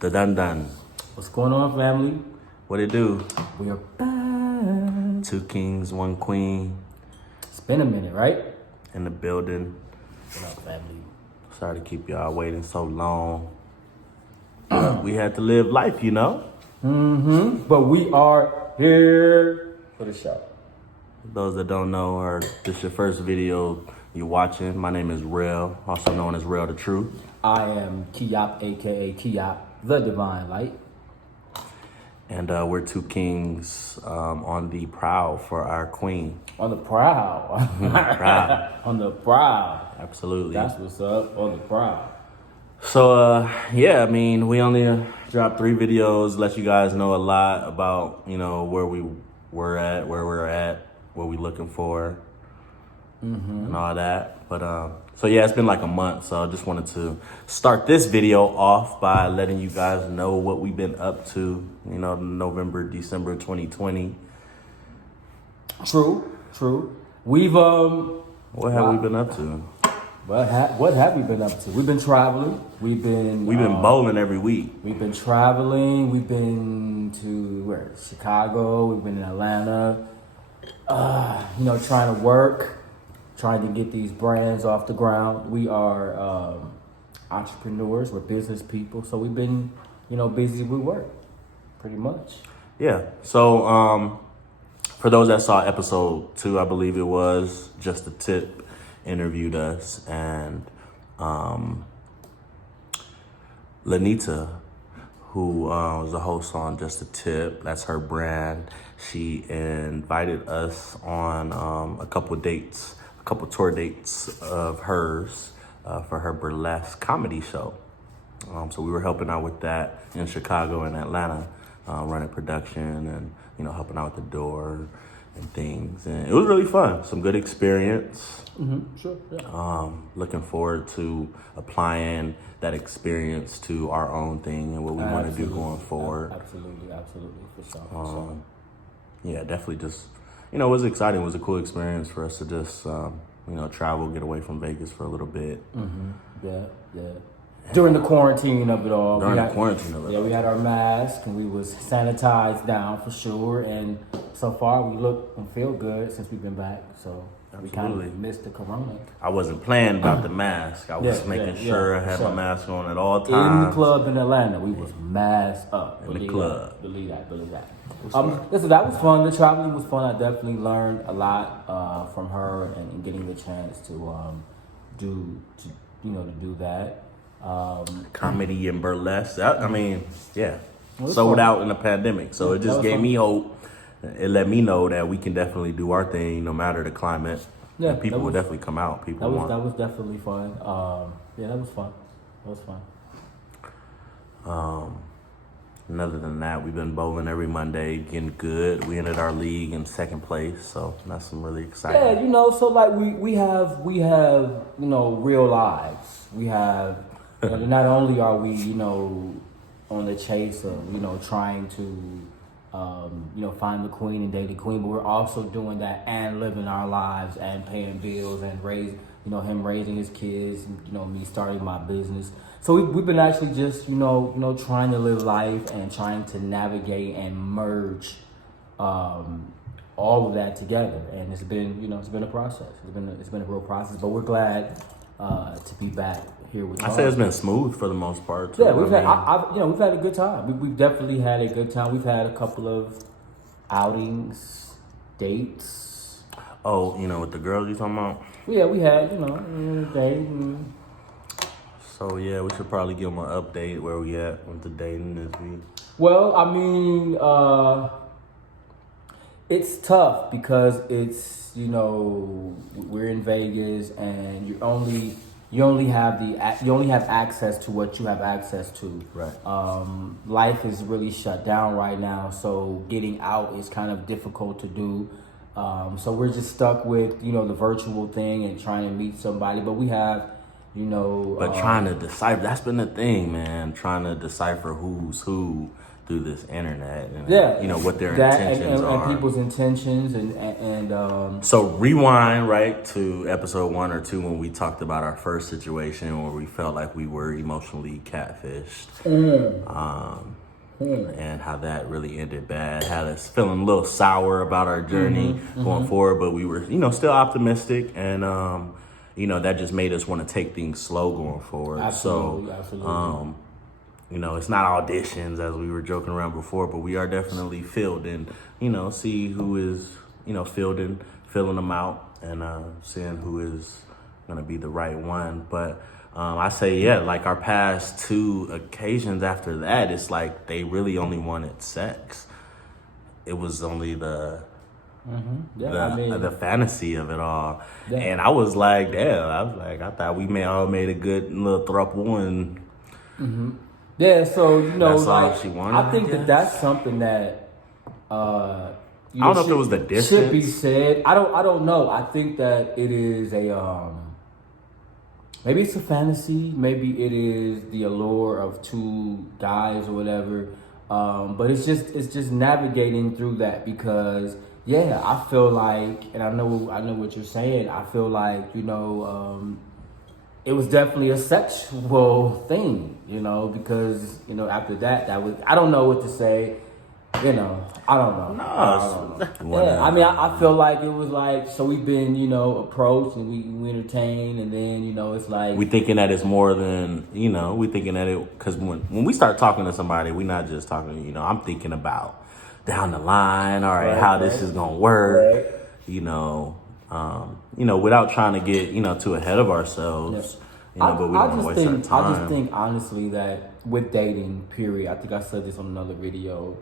The dun dun. What's going on, family? What it do? We are back. 2 kings, 1 queen It's been a minute, right? in the building. What up, family? Sorry to keep y'all waiting so long. We had to live life, you know? But we are here for the show. Those that don't know, or this your first video you're watching, my name is Real, also known as Real the Truth. I am Kiop, aka Kiop, the Divine Light. And we're 2 kings on the prowl for our queen. On the prowl. Proud. On the prowl. Absolutely. That's what's up. On the prowl. So, yeah, I mean, we only dropped 3 videos, let you guys know a lot about, you know, where we were at, where we're at, what we looking for, and all that. But, so yeah, it's been like a month, so I just wanted to start this video off by letting you guys know what we've been up to, you know, November, December 2020. True. We've, What have we been up to? what have we been up to? We've been traveling. We've been Bowling every week. We've been traveling. We've been to where? Chicago. We've been in Atlanta. You know, trying to work, trying to get these brands off the ground. We are entrepreneurs. We're business people. So we've been, you know, busy with work, pretty much. Yeah. So, for those that saw episode 2, I believe it was, Just a Tip interviewed us, and Lanita, who was the host on Just a Tip, that's her brand, she invited us on a couple tour dates of hers for her Burlesque comedy show. So we were helping out with that in Chicago and Atlanta, running production and, you know, helping out with the door and things. And it was really fun. Some good experience. Sure. Yeah. Looking forward to applying that experience to our own thing and what we want to do going forward. Absolutely, for sure. Yeah, definitely just, you know, it was exciting. It was a cool experience for us to just, you know, travel, get away from Vegas for a little bit. Yeah. During the quarantine of it all. Yeah, we had our mask and we was sanitized down for sure. And so far we look and feel good since we've been back. So we kind of missed the corona. I wasn't playing about the mask. I was making sure I had my mask on at all times. In the club in Atlanta, we was masked up. In the club. Believe that. Listen, that was fun. The traveling was fun. I definitely learned a lot from her and getting the chance to do that. Comedy and burlesque. I mean, yeah, sold out in the pandemic. So it just gave me hope. It let me know that we can definitely do our thing no matter the climate. Yeah, and people will definitely come out. That was definitely fun. That was fun. And other than that, we've been bowling every Monday, getting good. We ended our league in 2nd place, so that's some really exciting. Yeah, you know, so like we have you know, real lives. We have not only are we, you know, on the chase of, you know, trying to you know, find the queen and date the queen, but we're also doing that and living our lives and paying bills and him raising his kids, and, you know, me starting my business. So we've been actually just, you know, trying to live life and trying to navigate and merge all of that together. And it's been, you know, it's been a process. It's been a real process, but we're glad to be back here with y'all. I say it's been smooth for the most part too. Yeah, we've had a good time. We've definitely had a good time. We've had a couple of outings, dates. Oh, you know, with the girls you talking about? Yeah, we had, you know, a date. So yeah, we should probably give them an update where we at with the dating this week. Well, I mean, it's tough because it's, you know, we're in Vegas and you only have access to what you have access to. Right. Life is really shut down right now, so getting out is kind of difficult to do. So we're just stuck with, you know, the virtual thing and trying to meet somebody, but we have, you know. But trying to decipher, that's been the thing, man. Trying to decipher who's who through this internet and what their that, intentions are. And people's intentions and So rewind right to episode 1 or 2 when we talked about our first situation where we felt like we were emotionally catfished. And how that really ended bad, had us feeling a little sour about our journey going forward, but we were, still optimistic, and that just made us want to take things slow going forward. Absolutely. It's not auditions as we were joking around before, but we are definitely fielding, see who is, filling them out and seeing who is going to be the right one. But I say, like our past 2 occasions after that, it's like they really only wanted sex. It was only the fantasy of it all. Yeah. And I was like, damn, I thought we all made a good little throuple and... Yeah, so, that's all she wanted, I think that's something that, I don't know if it was the distance. Should be said. I don't know. I think that it is maybe it's a fantasy. Maybe it is the allure of 2 guys or whatever. But it's just navigating through that because, I feel like, and I know what you're saying. I feel like, it was definitely a sexual thing, because, after that was, I don't know what to say. I don't know. I feel like it was like, so we've been, approached and we entertained, and then, it's like... We thinking that it's more than, we thinking that it... Because when we start talking to somebody, we're not just talking, I'm thinking about down the line, all right, how this is going to work, without trying to get, too ahead of ourselves, but we don't waste our time. I just think, honestly, that with dating, period, I think I said this on another video,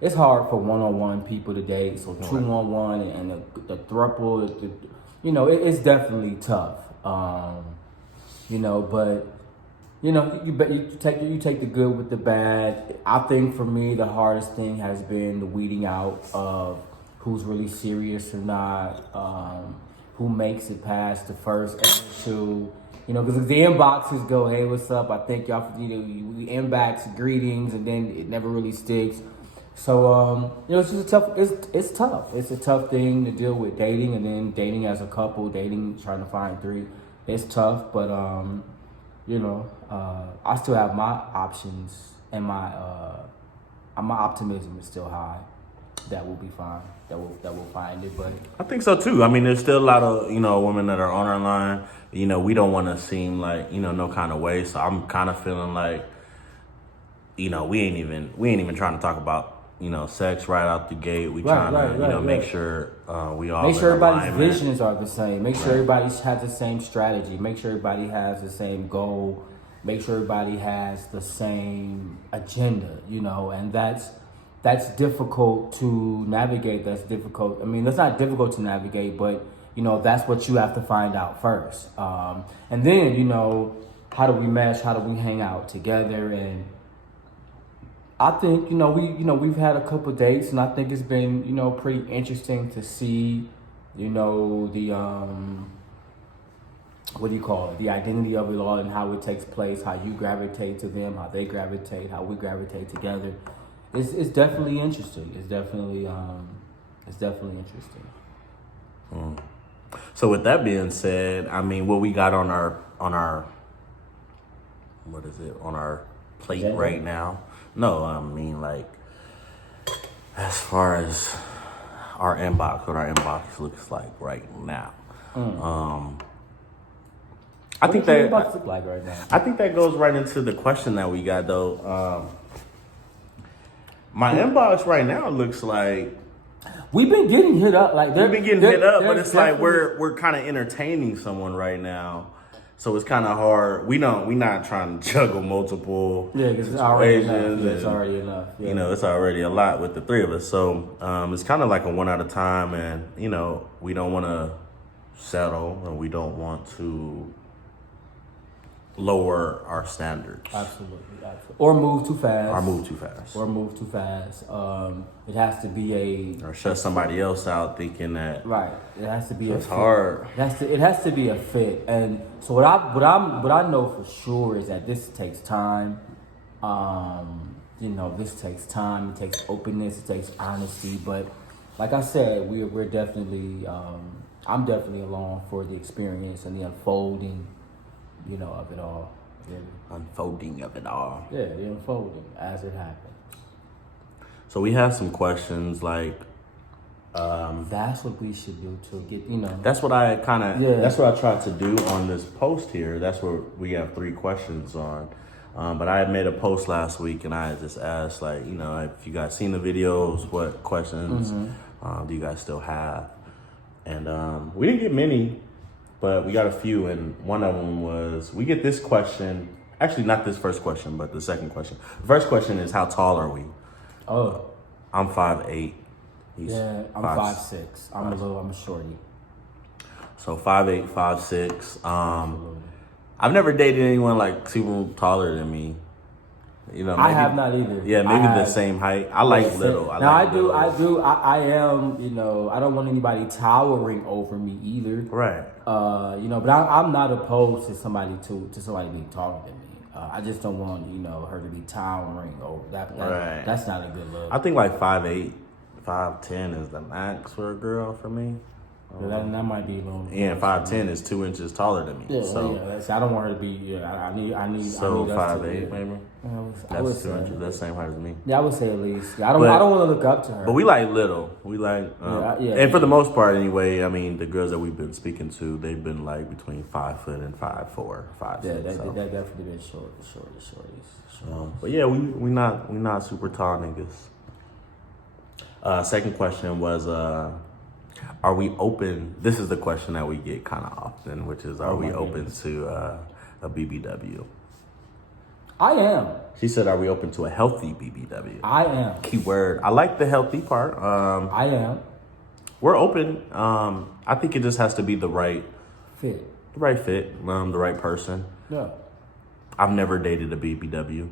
it's hard for one-on-one people to date, so 2-on-1 and the throuple, it's definitely tough. But you take the good with the bad. I think for me, the hardest thing has been the weeding out of who's really serious or not, who makes it past the first two. Because the inboxes go, hey, what's up? I think y'all, we inbox greetings, and then it never really sticks. So, it's just tough. It's tough. It's a tough thing to deal with dating, and then dating as a couple, trying to find 3. It's tough, but I still have my options, and my optimism is still high. That will be fine. That will find it. But I think so too. I mean, there's still a lot of women that are on our line. We don't want to seem like no kind of way. So I'm kind of feeling like we ain't even trying to talk about sex right out the gate. We trying to make sure we all make sure everybody's alignment. Visions are the same. Make sure everybody has the same strategy. Make sure everybody has the same goal. Make sure everybody has the same agenda. And that's difficult to navigate. That's difficult. I mean, that's not difficult to navigate, but that's what you have to find out first. And then how do we mesh? How do we hang out together? And I think we've had a couple dates, and I think it's been pretty interesting to see the what do you call it? The identity of it all and how it takes place, how you gravitate to them, how they gravitate, how we gravitate together. It's definitely interesting. It's definitely interesting. So with that being said, I mean, what we got on our what is it on our plate right now? No, I mean like as far as our inbox, what our inbox looks like right now. I think that look like right now? I think that goes right into the question that we got though. My inbox right now looks like we've been getting hit up. Like but it's like we're kind of entertaining someone right now, so it's kind of hard. We not trying to juggle multiple because it's already enough. Yeah. It's already a lot with the 3 of us. So it's kind of like a one at a time, and we don't want to settle, and we don't want to lower our standards. Absolutely. Or move too fast. It has to be or shut somebody else out thinking that. Right. It has to be it's hard. It has to be a fit. And so what I know for sure is that this takes time. this takes time, it takes openness, it takes honesty. But like I said, we're definitely, I'm definitely along for the experience and the unfolding, of it all. Really. Unfolding of it all. Yeah, the unfolding as it happens. So we have some questions like. That's what we should do to get, That's what I that's what I tried to do on this post here. That's where we have 3 questions on. But I had made a post last week and I had just asked if you guys seen the videos, what questions do you guys still have? And we didn't get many, but we got a few. And one of them was, we get this question, actually not this first question, but the second question. The first question is, how tall are we? Oh. I'm 5'8". Yeah, I'm 5'6". I'm a shorty. So 5'8", 5'6". I've never dated anyone like super taller than me. Maybe, I have not either. Yeah, maybe the same height. I like little. I am. I don't want anybody towering over me either. Right. But I'm not opposed to somebody being taller than me. I just don't want her to be towering over that. Right. That's not a good look. I think like 5'8", 5'10" is the max for a girl for me. That might be a little. Yeah, 5'10" is 2 inches taller than me. Yeah, so I don't want her to be. Yeah, I need. So 5'8", maybe. That's 2 inches. That's the same height as me. Yeah, I would say at least. I don't want to look up to her. But we like little. We like. And for the most part, anyway. I mean, the girls that we've been speaking to, they've been like between 5 foot and 5'4", 5'6". Yeah, that definitely been shorties. But yeah, we not super tall niggas. Second question was, are we open? This is the question that we get kind of often, which is, are we open to a BBW? I am. She said, are we open to a healthy BBW? I am. Keyword. I like the healthy part. I am. We're open. I think it just has to be the right fit. The right fit. The right person. Yeah. I've never dated a BBW.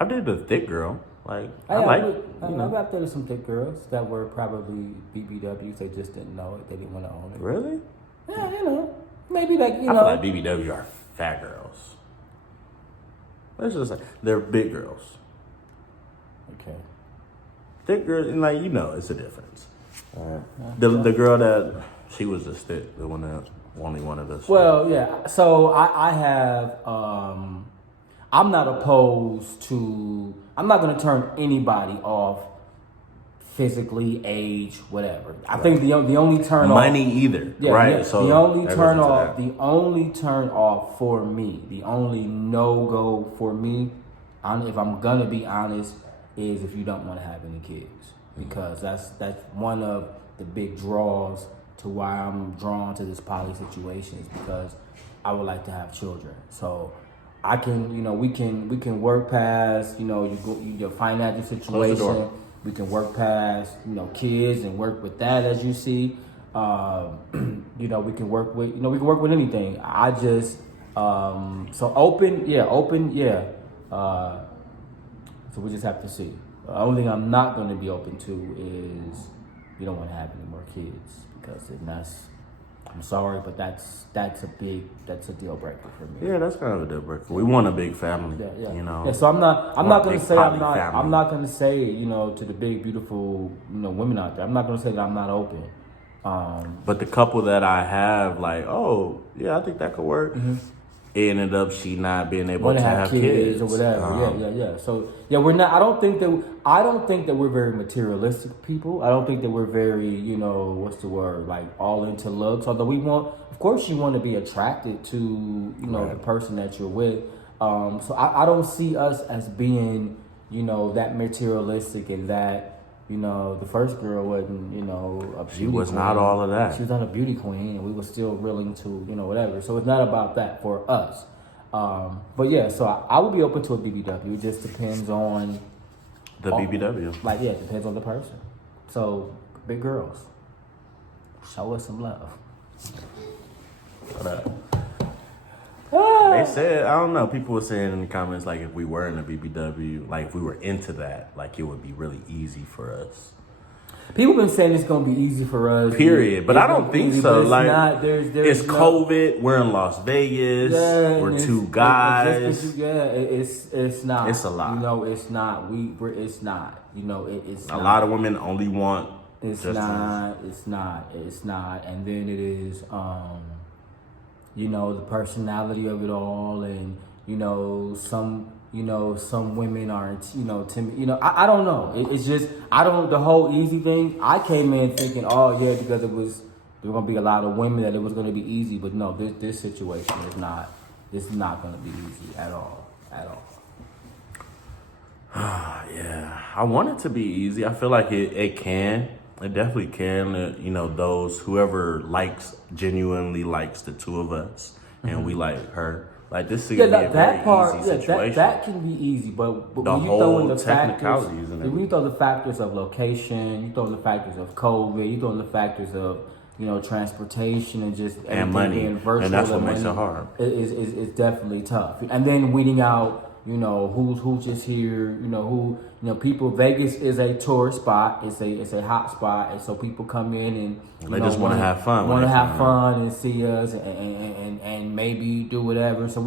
I've dated a thick girl. I've dated some thick girls that were probably BBWs. They just didn't know it. They didn't want to own it. Really? Yeah, maybe I feel like BBW are fat girls. Let's just say they're big girls. Okay. Thick girls, and it's a difference. The girl that she was just thick, the one that only wanted us. Well, yeah. So I have. I'm not opposed to. I'm not going to turn anybody off physically, age, whatever. I think the only turn money off, either, yeah, right? Yeah, so the only turn off for me, the only no go for me, if I'm gonna be honest, is if you don't want to have any kids, because that's one of the big draws to why I'm drawn to this poly situation, is because I would like to have children. So I can, we can work past, your financial situation. We can work past, kids and work with that, as you see. We can work with anything. I just, so open. So we just have to see. The only thing I'm not going to be open to is you don't want to have any more kids, because I'm sorry, but that's a deal breaker for me. Yeah, that's kind of a deal breaker. We want a big family. Yeah. Yeah, so I'm not going to say to the big beautiful women out there. I'm not going to say that I'm not open. But the couple that I have, I think that could work. Mm-hmm. It ended up she not being able to have kids or whatever. Yeah. So we're not. I don't think that we're very materialistic people. I don't think that we're very what's the word, all into looks. Although of course you want to be attracted to the person that you're with. So I don't see us as being that materialistic, and that the first girl wasn't a beauty. She was queen. Not all of that. She was not a beauty queen, and we were still willing to whatever. So it's not about that for us. But yeah, so I would be open to a BBW. It just depends on the BBW. It depends on the person. So big girls, show us some love. They said, I don't know, people were saying in the comments, if we were in a BBW, if we were into that, it would be really easy for us. People been saying it's gonna be easy for us. Period. But I don't think easy, so. It's like, not. There's it's COVID. We're in Las Vegas. Yeah, we're two guys. It's not. It's a lot. You know, it's not. It's not. You know, it's a not. lot of women only want. It's not. It's not. It's not. And then it is. You know, the personality of it all, and you know some women aren't, timid. I don't know. It's just, the whole easy thing, I came in thinking, oh yeah, because there were going to be a lot of women, that it was going to be easy. But no, this situation is not, it's not going to be easy at all. Yeah, I want it to be easy. I feel like it can. It definitely can. Whoever genuinely likes the two of us, and we like her. Like, this is gonna be a very easy situation. That can be easy, but the when you throw in whole the technicalities, when you throw the factors of location, you throw the factors of COVID, you throw the factors of transportation, and just and money, being virtual, and that's what makes it hard. It's definitely tough. And then weeding out, who's just here, people. Vegas is a tourist spot. It's a hot spot, and so people come in and they just want to have fun. Want to have fun and see us, and maybe do whatever. So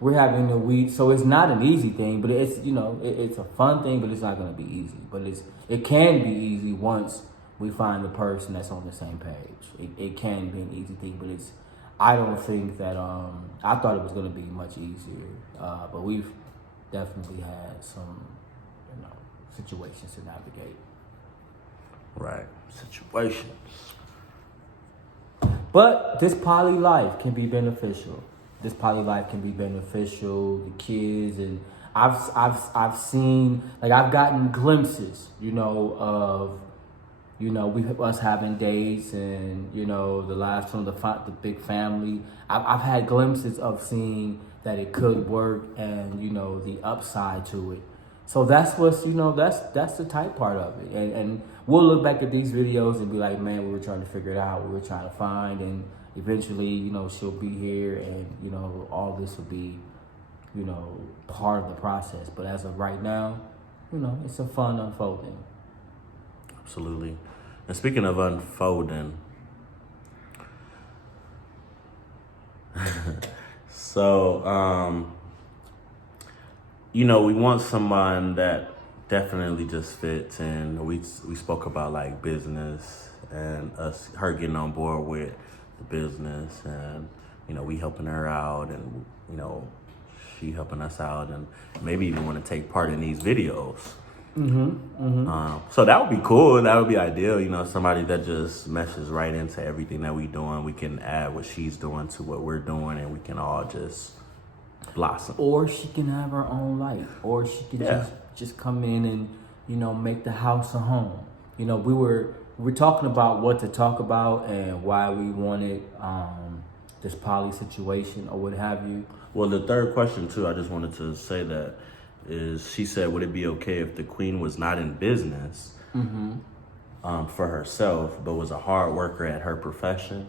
we're having a week. So it's not an easy thing, but it's it's a fun thing, but it's not going to be easy. But it can be easy once we find the person that's on the same page. It can be an easy thing, but I don't think that I thought it was going to be much easier, but we've definitely had some situations to navigate. Right, situations. But this poly life can be beneficial. The kids, and I've seen, like, I've gotten glimpses, of us having dates, and the last one, the big family. I've had glimpses of seeing that it could work, and the upside to it. So that's what's that's the tight part of it, and we'll look back at these videos and be like, man, we were trying to figure it out, we were trying to find, and eventually she'll be here, and all this will be part of the process. But as of right now, it's a fun unfolding. Absolutely. And speaking of unfolding, so, we want someone that definitely just fits, and we spoke about, like, business and her getting on board with the business, and, we helping her out, and, she helping us out, and maybe even want to take part in these videos. So that would be cool. That would be ideal. Somebody that just meshes right into everything that we doing. We can add what she's doing to what we're doing, and we can all just blossom. Or she can have her own life, or she can just come in and make the house a home. We're talking about what to talk about and why we wanted this poly situation or what have you. Well, the third question too, I just wanted to say that is, she said, would it be okay if the queen was not in business for herself, but was a hard worker at her profession,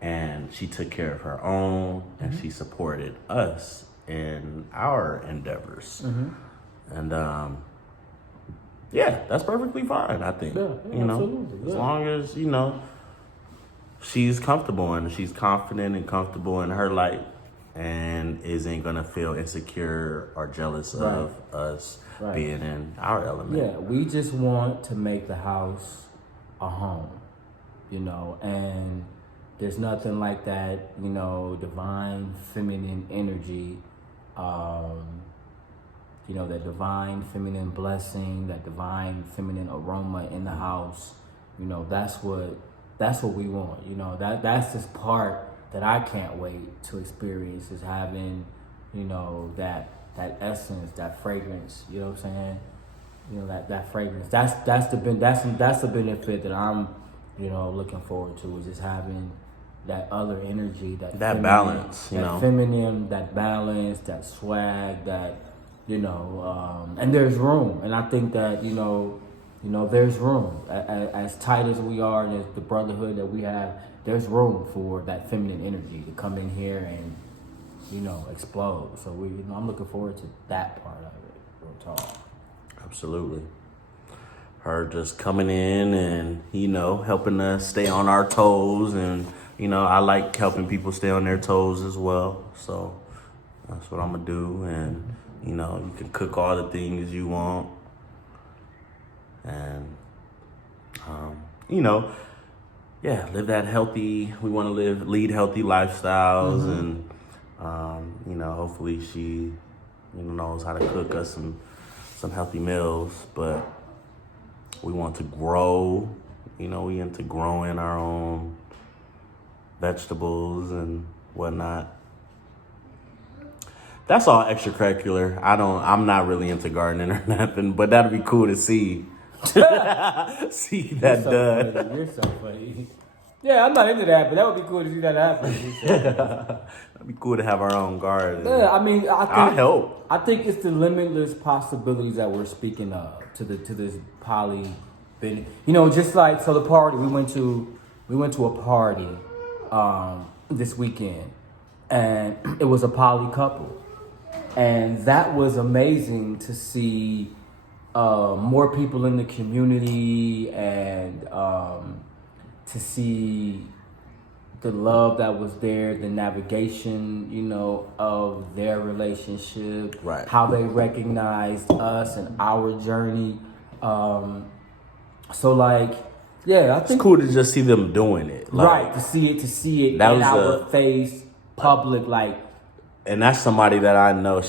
and she took care of her own, and she supported us in our endeavors. And that's perfectly fine, I think. Absolutely. As long as she's comfortable and she's confident and comfortable in her life, and isn't gonna feel insecure or jealous of us being in our element. Yeah, we just want to make the house a home, and there's nothing like that, divine feminine energy, that divine feminine blessing, that divine feminine aroma in the house. That's what we want. That's this part that I can't wait to experience, is having, that essence, that fragrance. You know what I'm saying? That fragrance. That's the benefit that I'm, looking forward to, is just having that other energy, that feminine, balance, that feminine, that balance, that swag, that and there's room, and I think that there's room, as tight as we are, and as the brotherhood that we have. There's room for that feminine energy to come in here and, explode. So I'm looking forward to that part of it, real talk. Absolutely. her just coming in and, helping us stay on our toes. And, I like helping people stay on their toes as well. So that's what I'm going to do. And, you can cook all the things you want. And, live that healthy, we want to lead healthy lifestyles. And, hopefully she, knows how to cook us some healthy meals. But we want to grow, we into growing our own vegetables and whatnot. That's all extracurricular. I'm not really into gardening or nothing, but that'd be cool to see. See that done. You're so funny. Yeah, I'm not into that, but that would be cool to see that happen. It'd be cool to have our own garden. Yeah, I mean, I'll help. I think it's the limitless possibilities that we're speaking of to this poly thing. Just like the party we went to a party this weekend, and it was a poly couple, and that was amazing to see more people in the community and to see the love that was there, the navigation, of their relationship, right? How they recognized us and our journey. I think it's cool to just see them doing it, right? To see it that in our face, public, And that's somebody that I know.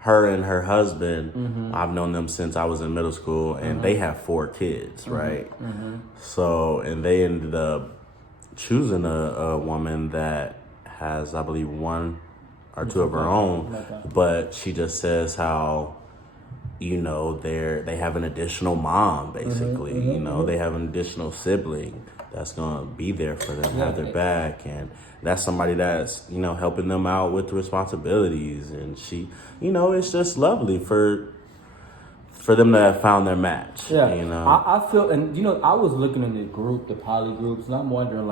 Her and her husband, I've known them since I was in middle school, and they have 4 kids, right? So, and they ended up choosing a woman that has, I believe, 1 or 2 of her own, but she just says how, they have an additional mom, basically, they have an additional sibling that's going to be there for them, have their back, and that's somebody that's, helping them out with responsibilities. And she, it's just lovely for them to have found their match. Yeah, I feel, and I was looking in the poly groups, and I'm wondering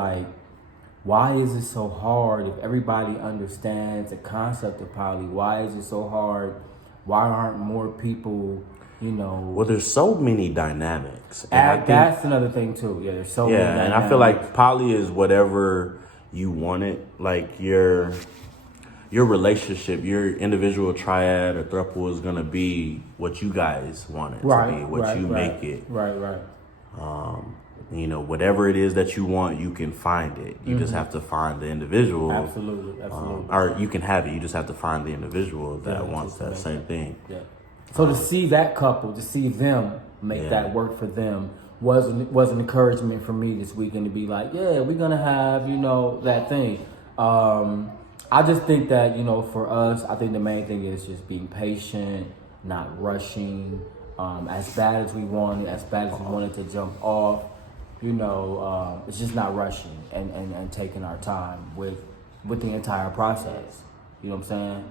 why is it so hard if everybody understands the concept of poly? Why is it so hard? Why aren't more people, Well, there's so many dynamics. And that's another thing too. Yeah, there's so many dynamics. Yeah, and I feel like poly is whatever you want it. Like your relationship, your individual triad or throuple is gonna be what you guys want it to be, what you make it. Right. Whatever it is that you want, you can find it. You just have to find the individual. Absolutely. Or you can have it. You just have to find the individual that wants that same thing. Yeah. So to see that couple, to see them make that work for them was an encouragement for me this weekend to be like, yeah, we're gonna have that thing. I just think that for us, I think the main thing is just being patient, not rushing. As bad as we wanted, to jump off, it's just not rushing and taking our time with the entire process. You know what I'm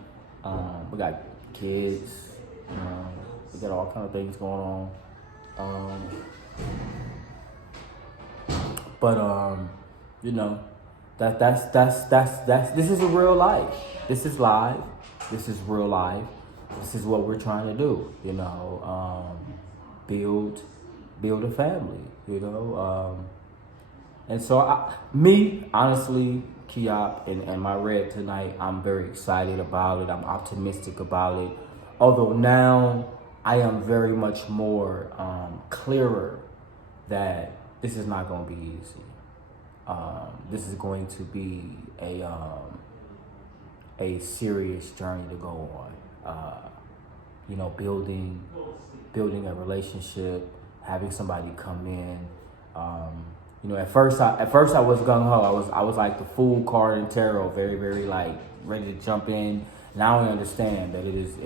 saying? We got kids. We got all kind of things going on. That's this is a real life. This is live. This is real life. This is what we're trying to do. Build a family. And so honestly, Kiop and my red tonight, I'm very excited about it. I'm optimistic about it. Although now I am very much more clearer that this is not going to be easy. This is going to be a serious journey to go on. Building a relationship, having somebody come in. At first I was gung ho. I was like the fool card in tarot, very very ready to jump in. Now I understand that it is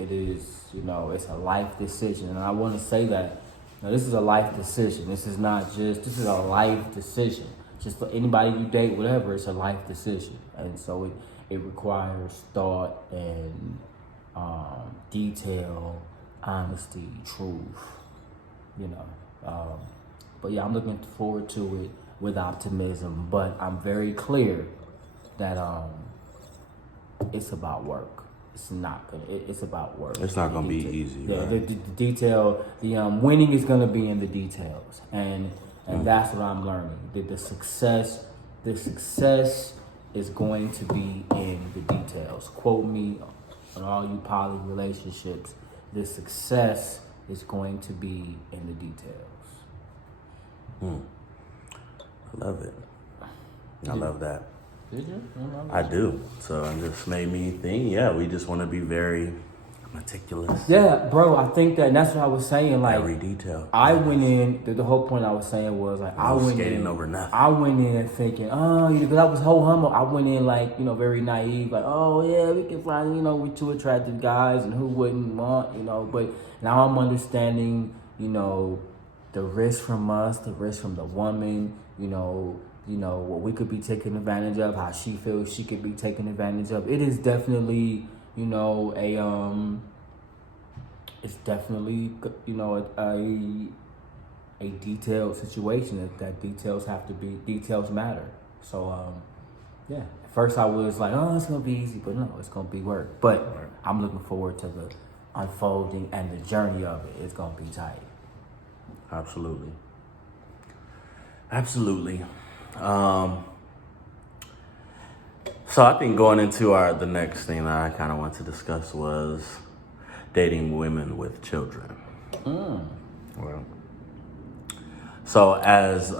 it's a life decision, and I want to say that this is a life decision. This is a life decision. Just for anybody you date, whatever, it's a life decision, and so it requires thought and detail, honesty, truth. But yeah, I'm looking forward to it with optimism. But I'm very clear that it's about work. it's not gonna. It's about work. It's not gonna be easy. Yeah, right? the detail, the winning is gonna be in the details, and that's what I'm learning. The success is going to be in the details. Quote me on all you poly relationships. The success is going to be in the details. I love it. I love that. Did you? I do. So it just made me think, we just want to be very meticulous. Yeah, bro, I think that, and that's what I was saying. Like, every detail. I went in, the whole point I was saying was, like, I went skating in, over nothing. I went in thinking, because I was whole humble. I went in, like, very naive, like, oh, yeah, we can find, we're two attractive guys, and who wouldn't want, but now I'm understanding, the risk from us, the risk from the woman, what we could be taken advantage of, how she feels she could be taken advantage of. It is definitely, it's definitely, a detailed situation. That details matter. So, at first I was like, oh, it's gonna be easy, but no, it's gonna be work. But I'm looking forward to the unfolding and the journey of it. It's gonna be tight. Absolutely. So I think going into the next thing that I kind of want to discuss was dating women with children. Well, so as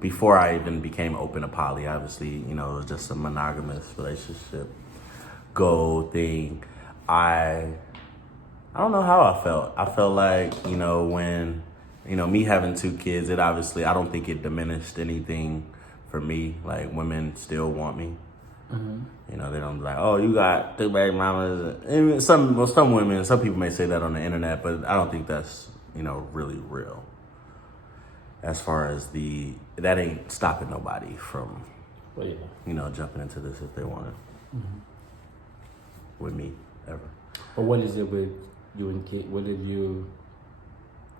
before I even became open to poly, obviously, it was just a monogamous relationship goal thing. I don't know how I felt. I felt like, when, me having 2 kids, it obviously, I don't think it diminished anything for me. Like, women still want me. They don't be like, oh, you got 2 baby mamas. And some women, some people may say that on the internet, but I don't think that's, really real. As far as that ain't stopping nobody from, jumping into this if they want it. With me, ever. But what is it with you and kids? What do you?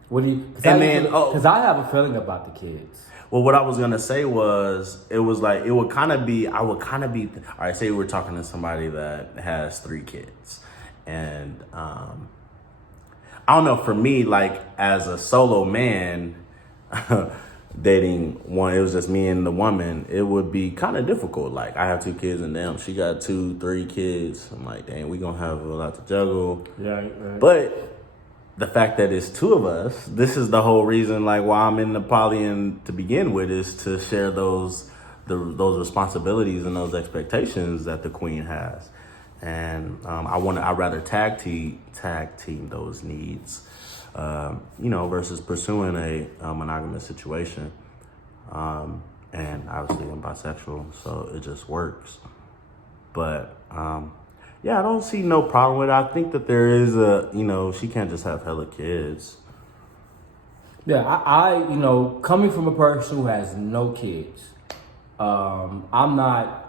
Because I have a feeling about the kids. Well, what I was gonna say was, I would kind of be. All right, say we're talking to somebody that has 3 kids, and I don't know. For me, like as a solo man, dating one, it was just me and the woman. It would be kind of difficult. Like I have 2 kids, and damn, she got 2, 3 kids. I'm like, dang, we gonna have a lot to juggle. Yeah, right. But the fact that it's 2 of us, this is the whole reason, like, why I'm in the poly to begin with, is to share those responsibilities and those expectations that the queen has, and I'd rather tag team those needs, versus pursuing a monogamous situation, and obviously I'm bisexual, so it just works, but. I don't see no problem with it. I think that there is she can't just have hella kids. Yeah, I coming from a person who has no kids, I'm not,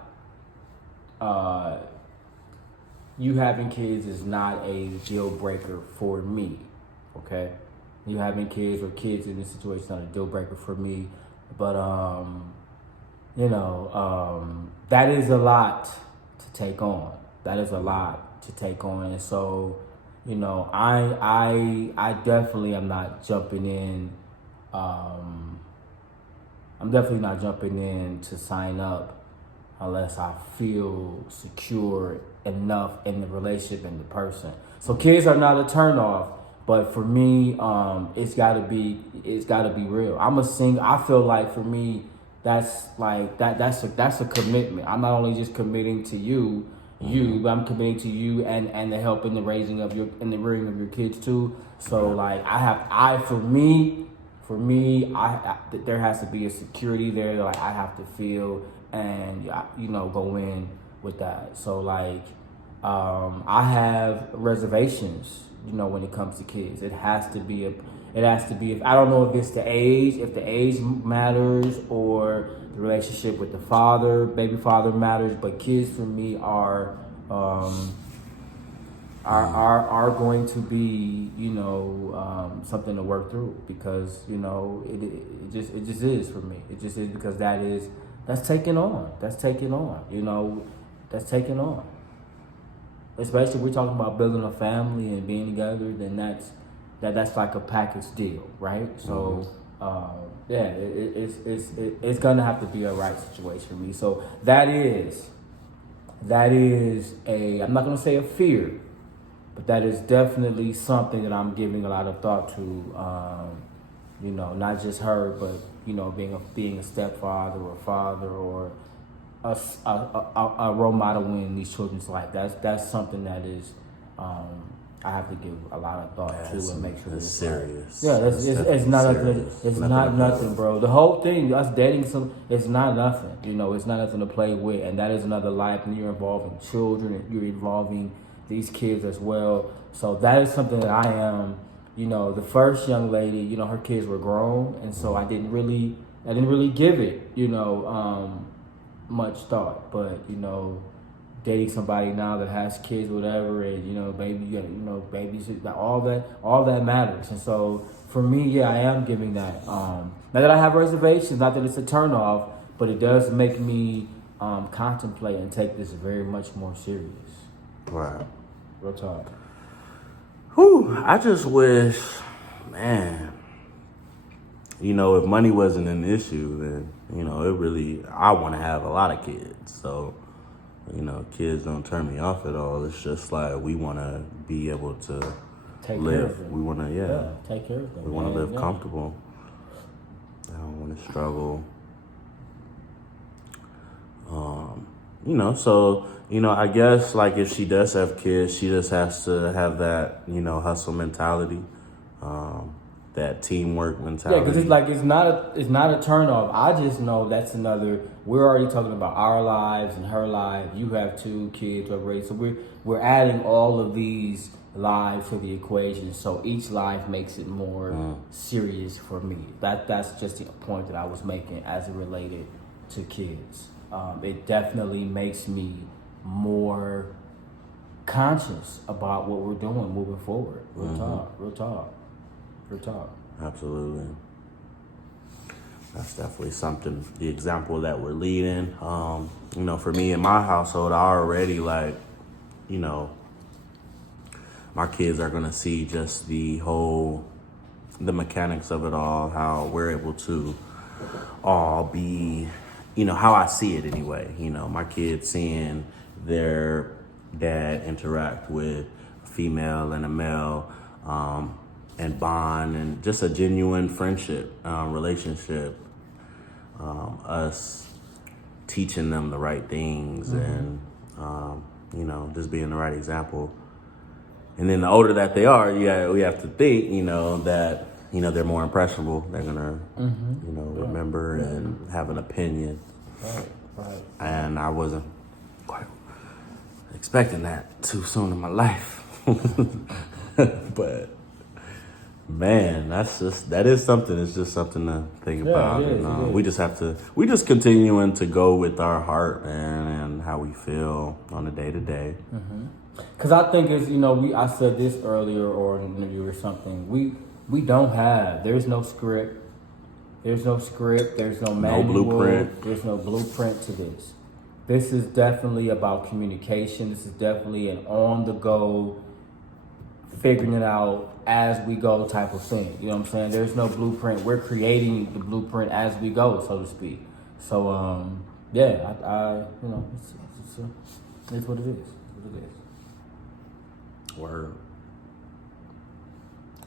you having kids is not a deal breaker for me, okay? You having kids or kids in this situation is not a deal breaker for me, but, that is a lot to take on. That is a lot to take on, and so, I definitely am not jumping in. I'm definitely not jumping in to sign up unless I feel secure enough in the relationship and the person. So kids are not a turnoff, but for me, it's gotta be real. I feel like for me, that's a commitment. I'm not only just committing to you, but I'm committing to you and the help in the raising of the rearing of your kids too. So like for me, there has to be a security there. Like I have to feel and go in with that. So like I have reservations, when it comes to kids. It has to be I don't know if it's the age matters or the relationship with the baby father matters, but kids for me are going to be, something to work through because, it just is for me. It just is because that's taking on. That's taking on. especially if we're talking about building a family and being together, then that's like a package deal, right? So yeah, it's gonna have to be a right situation for me. So that is a, I'm not gonna say a fear, but that is definitely something that I'm giving a lot of thought to. You know, not just her, but you know, being a stepfather or a father or a role model in these children's life. That's something that is I have to give a lot of thought to and make sure that it's serious. right. Yeah, it's not nothing. It's not nothing, bro. The whole thing, us dating it's not nothing. You know, it's not nothing to play with, and that is another life. And you're involving children, and you're involving these kids as well. So that is something that I am. You know, the first young lady, you know, her kids were grown, and so I didn't really give it, you know, much thought. But you know, dating somebody now that has kids, whatever, and you know, baby, you know, babies, all that matters. And so for me, yeah, I am giving that. Now that I have reservations, not that it's a turn off, but it does make me contemplate and take this very much more serious. Right. Real talk. Whew, I just wish, man, you know, if money wasn't an issue, then, you know, I want to have a lot of kids. So, you know, kids don't turn me off at all. It's just like we want to be able to Take live. care of them. We want to, take care of them. we want to live comfortable. I don't want to struggle. You know, so, you know, I guess like if she does have kids, she just has to have that, you know, hustle mentality, that teamwork mentality. Yeah, because it's like it's not a turn off. I just know that's another. We're already talking about our lives and her life. You have 2 kids already, so we're adding all of these lives to the equation. So each life makes it more serious for me. That's just the point that I was making as it related to kids. It definitely makes me more conscious about what we're doing moving forward. Real talk. Absolutely. That's definitely something, the example that we're leading. You know, for me in my household, I already like, you know, my kids are going to see just the mechanics of it all, how we're able to all be, you know, how I see it anyway. You know, my kids seeing their dad interact with a female and a male, and bond and just a genuine friendship, relationship. Us teaching them the right things and, you know, just being the right example. And then the older that they are, we have to think, you know, that, you know, they're more impressionable. They're gonna, you know, remember and have an opinion. Right. And I wasn't quite expecting that too soon in my life. But man, that is something. It's just something to think about. It is, And we just continuing to go with our heart, man, and how we feel on a day to day. Because I think it's, you know, I said this earlier or in an interview or something. There's no script. There's no manual. No blueprint. There's no blueprint to this. This is definitely about communication. This is definitely an on the go, figuring it out as we go type of thing. You know what I'm saying? There's no blueprint. We're creating the blueprint as we go, so to speak. So, yeah, I you know, it's what it is. Word.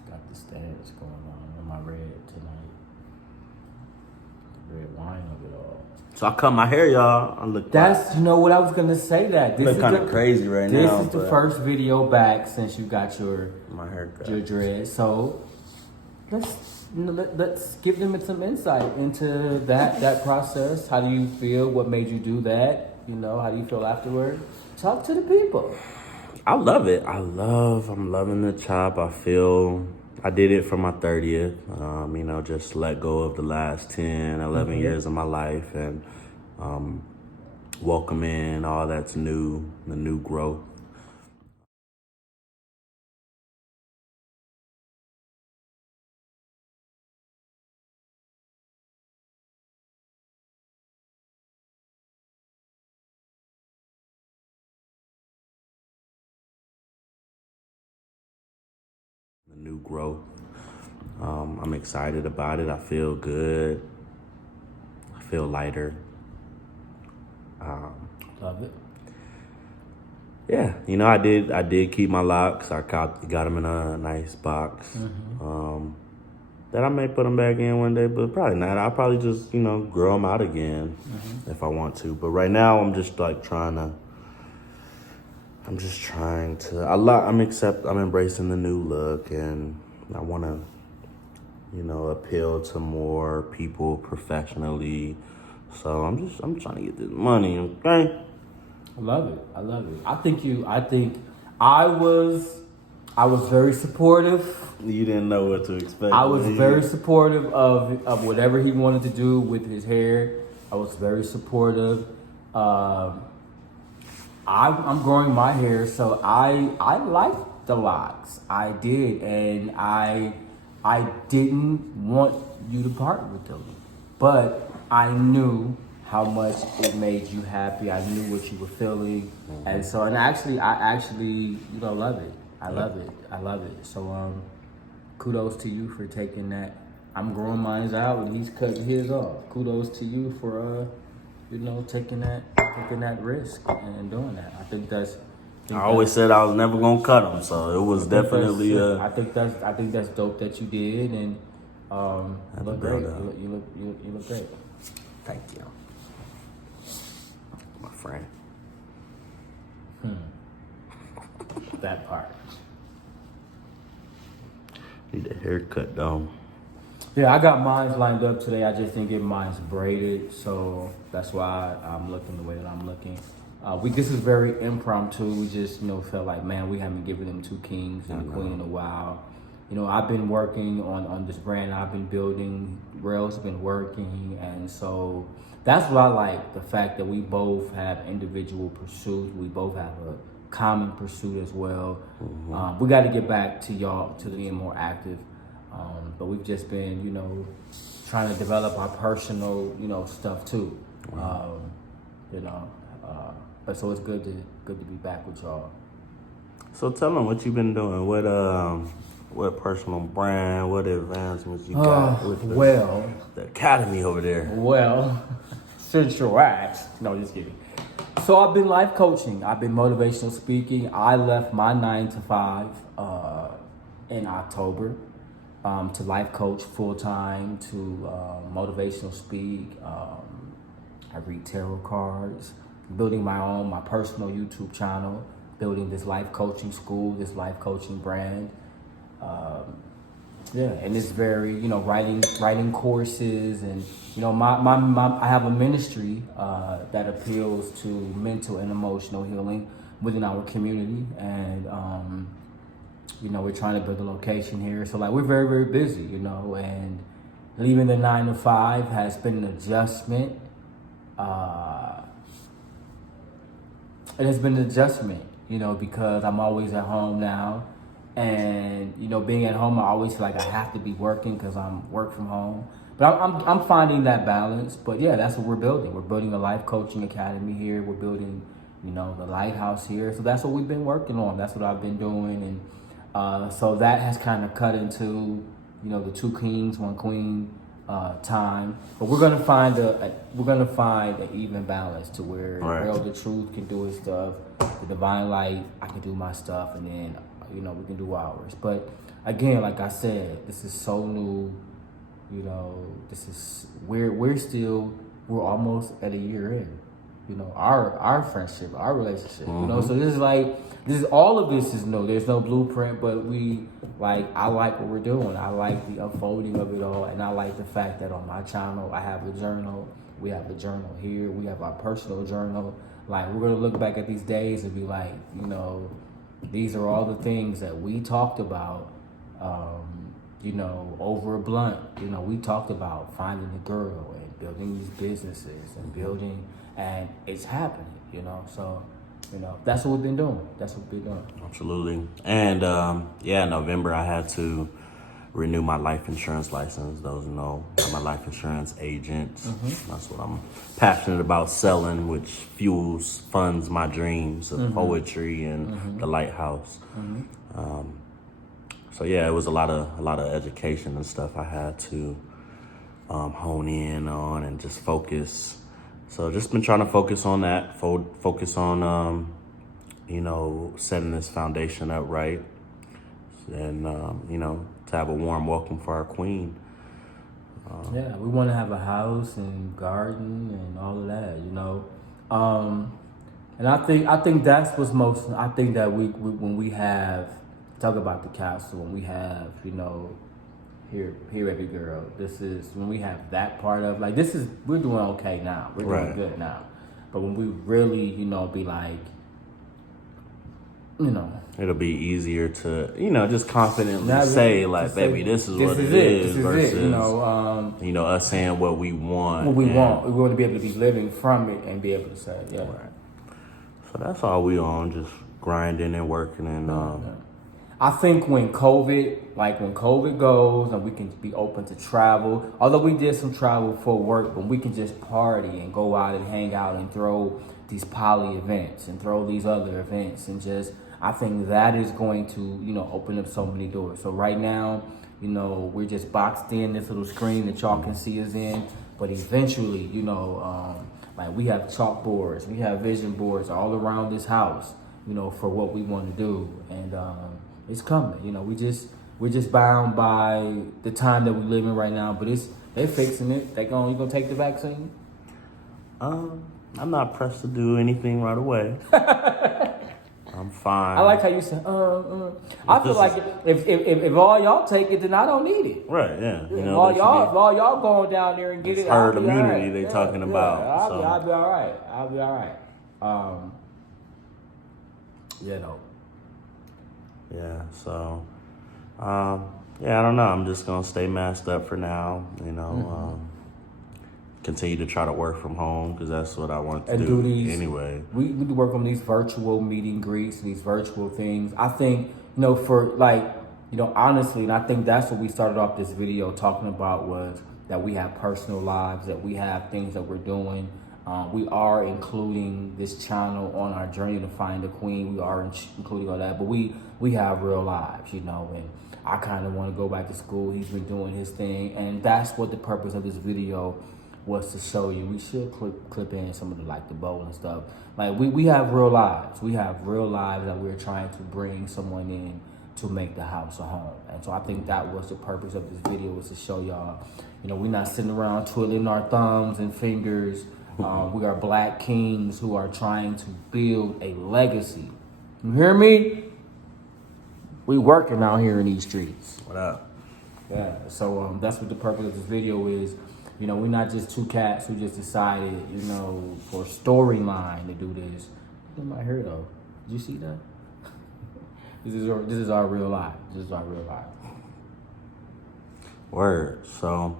Got the status going on in my red tonight. The red wine of it all. So I cut my hair, y'all. I look. You know what I was gonna say. This look kind of crazy right now. This is the first video back since you got my haircut. Your dread. So let's give them some insight into that process. How do you feel? What made you do that? You know, how do you feel afterward? Talk to the people. I love it. I'm loving the chop. I feel I did it for my 30th. You know, just let go of the last 10, 11 years of my life and welcome in all that's new, the new growth. new growth. I'm excited about it. I feel good. I feel lighter. Love it. Yeah, I did keep my locks. I got them in a nice box. That I may put them back in one day, but probably not. I'll probably just, grow them out again if I want to. But right now, I'm just like I'm embracing the new look, and I want to, appeal to more people professionally. So I'm trying to get this money, okay? I love it. I think I was very supportive. You didn't know what to expect. I was very supportive of whatever he wanted to do with his hair. I was very supportive. I'm growing my hair, so I like the locks. I did, and I didn't want you to part with them, but I knew how much it made you happy. I knew what you were feeling, and so I actually love it. I love it. So kudos to you for taking that. I'm growing mine out, and he's cutting his off. Kudos to you for taking that risk and doing that. I always said I was never gonna cut them, so it was definitely. I think that's dope that you did, and you look great. You look great. Thank you, my friend. That part. Need a haircut though. Yeah, I got mine lined up today. I just didn't get mine braided, so that's why I'm looking the way that I'm looking. This is very impromptu. We just, felt like, man, we haven't given them two kings and a queen in a while. I've been working on this brand. I've been building. Rail's been working, and so that's what I like. The fact that we both have individual pursuits. We both have a common pursuit as well. We got to get back to being more active. But we've just been, trying to develop our personal, stuff too. But so it's good to be back with y'all. So tell them what you've been doing. What personal brand, what advancements you got with the academy over there? Well, Central Acts. No, just kidding. So I've been life coaching. I've been motivational speaking. I left my 9 to 5 in October. To life coach full time, to motivational speak. I read tarot cards, building my personal YouTube channel, building this life coaching school, this life coaching brand. And it's very, writing courses, and I have a ministry that appeals to mental and emotional healing within our community, and we're trying to build a location here. So we're very, very busy, and leaving the 9 to 5 has been an adjustment. It has been an adjustment, because I'm always at home now. And, being at home, I always feel like I have to be working because I'm work from home. But I'm finding that balance. But yeah, that's what we're building. We're building a life coaching academy here. We're building, the lighthouse here. So that's what we've been working on. That's what I've been doing. And so that has kind of cut into, the 2 kings, 1 queen time. But we're gonna find an even balance to where Real the Truth can do his stuff, the Divine Light, I can do my stuff, and then we can do ours. But again, like I said, this is so new. We're almost at a year in. Our friendship, our relationship. So all of this is new. There's no blueprint, but I like what we're doing. I like the unfolding of it all, and I like the fact that on my channel I have a journal. We have a journal here. We have our personal journal. We're gonna look back at these days and be like, these are all the things that we talked about, over a blunt. We talked about finding a girl and building these businesses and building, and it's happening, So, that's what we've been doing. Absolutely. And, November I had to renew my life insurance license. Those who know, I'm a life insurance agent. That's what I'm passionate about selling, which funds my dreams of poetry and the lighthouse. So yeah, it was a lot of education and stuff I had to hone in on and just focus. So just been trying to focus on that, focus on setting this foundation up right, and to have a warm welcome for our queen. Yeah, we want to have a house and garden and all of that, and I think that's what's most. I think that we when we have talk about the castle, when we have here baby girl, this is when we have that part of like we're doing okay now, we're doing Right. good now, but when we really be like It'll be easier to just confidently say like, baby, this is what it is, versus us saying what we want. What we want. We want to be able to be living from it and be able to say, yeah. Right. So that's all we on, just grinding and working and. I think when COVID goes and we can be open to travel, although we did some travel for work, but we can just party and go out and hang out and throw these poly events and throw these other events and just, I think that is going to, open up so many doors. So right now, we're just boxed in this little screen that y'all can see us in, but eventually, like we have chalkboards, we have vision boards all around this house, for what we want to do. And, it's coming, we're just bound by the time that we live in right now, but they're fixing it. You gonna take the vaccine? I'm not pressed to do anything right away. I'm fine. I like how you said, I feel like if all y'all take it, then I don't need it. Right, yeah. If all y'all going down there and get it, herd immunity right. they talking about. I'll be all right. I'll be all right. Yeah, so, I don't know. I'm just going to stay masked up for now, continue to try to work from home because that's what I want to do anyway. We do work on these virtual meet and greets, these virtual things. I think, honestly, and I think that's what we started off this video talking about was that we have personal lives, that we have things that we're doing. We are including this channel on our journey to find a queen. We are including all that, but we have real lives, and I kind of want to go back to school. He's been doing his thing, and that's what the purpose of this video was, to show you. We should clip in some of the bowl and stuff. Like we have real lives. We have real lives that we're trying to bring someone in to make the house a home. And so I think that was the purpose of this video, was to show y'all, we're not sitting around twiddling our thumbs and fingers. We are Black kings who are trying to build a legacy. You hear me? We working out here in these streets. What up? Yeah. So that's what the purpose of this video is. We're not just two cats who just decided, for storyline to do this. Look at my hair though. Did you see that? This is our real life. This is our real life. Word. So.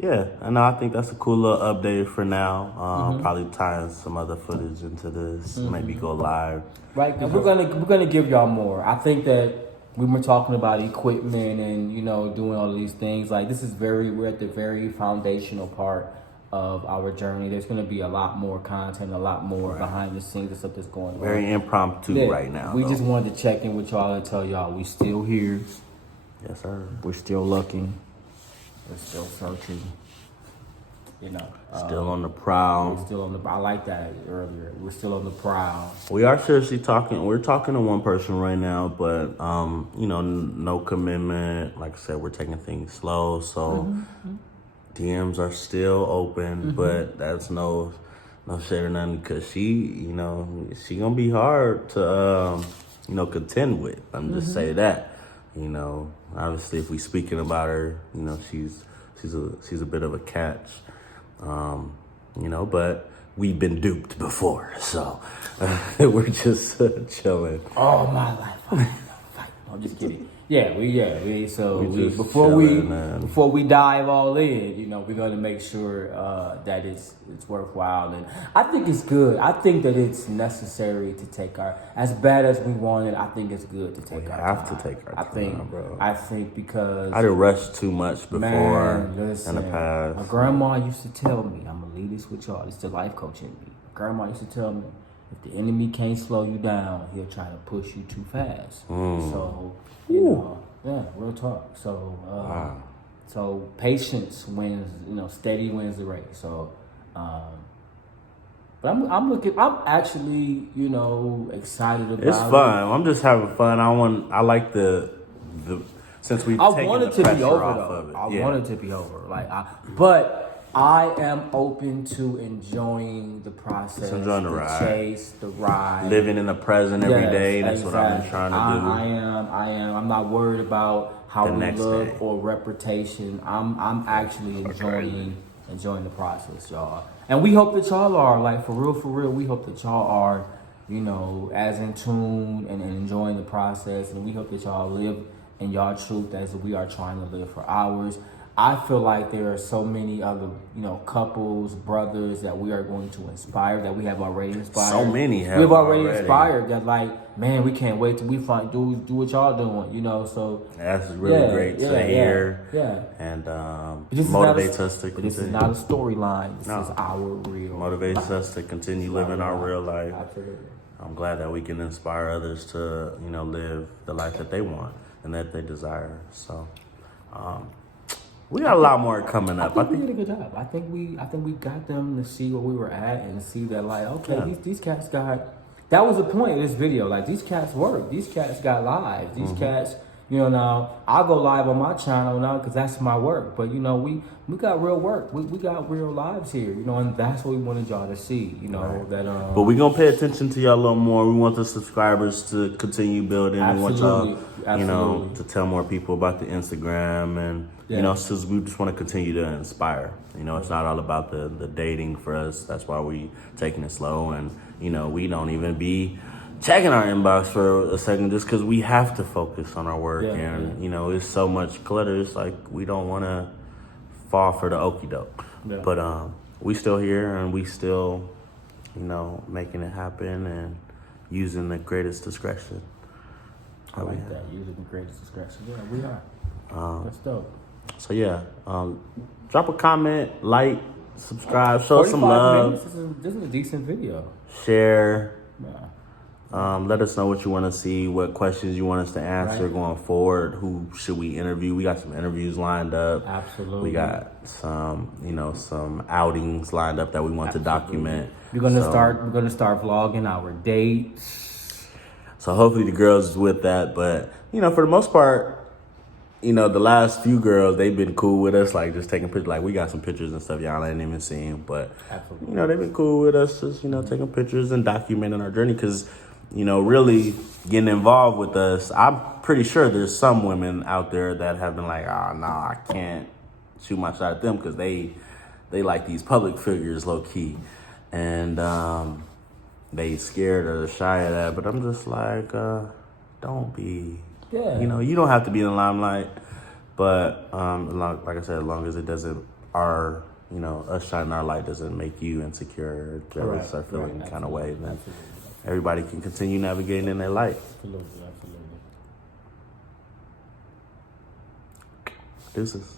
Yeah, and I think that's a cool little update for now. Probably tying some other footage into this, maybe go live. Right, because we're gonna give y'all more. I think that when we're talking about equipment and doing all of these things, like we're at the very foundational part of our journey. There's gonna be a lot more content, a lot more behind the scenes and stuff that's going on. Very impromptu right now. We just wanted to check in with y'all and tell y'all we still here. Yes, sir. We're still looking. We're still searching, Still on the prowl. We're still on the. I like that earlier. We're still on the prowl. We are seriously talking. We're talking to one person right now, but no commitment. Like I said, we're taking things slow. So DMs are still open, but that's no shade or nothing, because she gonna be hard to contend with. I'm just say that. Obviously, if we speaking about her, she's a bit of a catch, but we've been duped before, so we're just chilling. All my life, I'm just kidding. Before we dive all in, we're gonna make sure that it's worthwhile, and I think it's good. I think that it's necessary to take as bad as we want it. I think it's good to take our time. We have to take our time, bro. I think because I done rushed too much before in the past. My grandma used to tell me, I'm gonna leave this with y'all. It's the life coach in me. My grandma used to tell me, if the enemy can't slow you down, he'll try to push you too fast. So, yeah, real talk. So, so patience wins. Steady wins the race. So, but I'm actually, excited about it. It's fun. I'm just having fun. I like the since we've taken wanted the to be pressure over off though. of it. I wanted to be over. But I am open to enjoying the process, Just enjoying the ride. chase, the ride, living in the present every day. That's what I've been trying to do. I am. I'm not worried about how The we next look day. or reputation. I'm actually enjoying the process, y'all. And we hope that y'all are, like, for real. We hope that y'all are, as in tune and enjoying the process. And we hope that y'all live in y'all truth as we are trying to live for ours. I feel like there are so many other, couples, brothers that we are going to inspire, that we have already inspired. So many have We've already inspired that, like, man, we can't wait till we do what y'all doing, So that's really great to hear. Yeah. And This motivates us to But this is continue. not a storyline. This is our real Motivates life. us to continue living our real life. Absolutely. I'm glad that we can inspire others to, live the life that they want and that they desire. So, we got a lot more coming up. I think we did a good job. I think we got them to see where we were at and see that, like, okay, these cats got. That was the point of this video. Like, these cats work. These cats got lives. These cats, now I'll go live on my channel now because that's my work. But we got real work. We got real lives here. And that's what we wanted y'all to see. That. But we're gonna pay attention to y'all a little more. We want the subscribers to continue building. Absolutely. We want y'all, to tell more people about the Instagram and since we just want to continue to inspire. It's not all about the dating for us. That's why we taking it slow, and we don't even be checking our inbox for a second just because we have to focus on our work. It's so much clutter. It's like we don't want to fall for the okie doke. Yeah. But we still here and we still, making it happen and using the greatest discretion. I like that. Using the greatest discretion. Yeah, we are. That's dope. So drop a comment, like, subscribe, show some love. This is a decent video. Share. Yeah. Let us know what you want to see, what questions you want us to answer going forward. Who should we interview? We got some interviews lined up. Absolutely. We got some, some outings lined up that we want to document. We're gonna start vlogging our dates. So hopefully the girls is with that. But for the most part, the last few girls, they've been cool with us, like just taking pictures. Like we got some pictures and stuff y'all ain't even seen, but absolutely. They've been cool with us, just taking pictures and documenting our journey. Because really getting involved with us, I'm pretty sure there's some women out there that have been like, oh no, I can't shoot my shot at them because they like these public figures low key, and they scared or shy of that. But I'm just like, don't be. Yeah. You don't have to be in the limelight, but like I said, as long as it doesn't, us shining our light doesn't make you insecure, jealous, or feeling any kind of way, then everybody can continue navigating in their light. Absolutely. Deuces.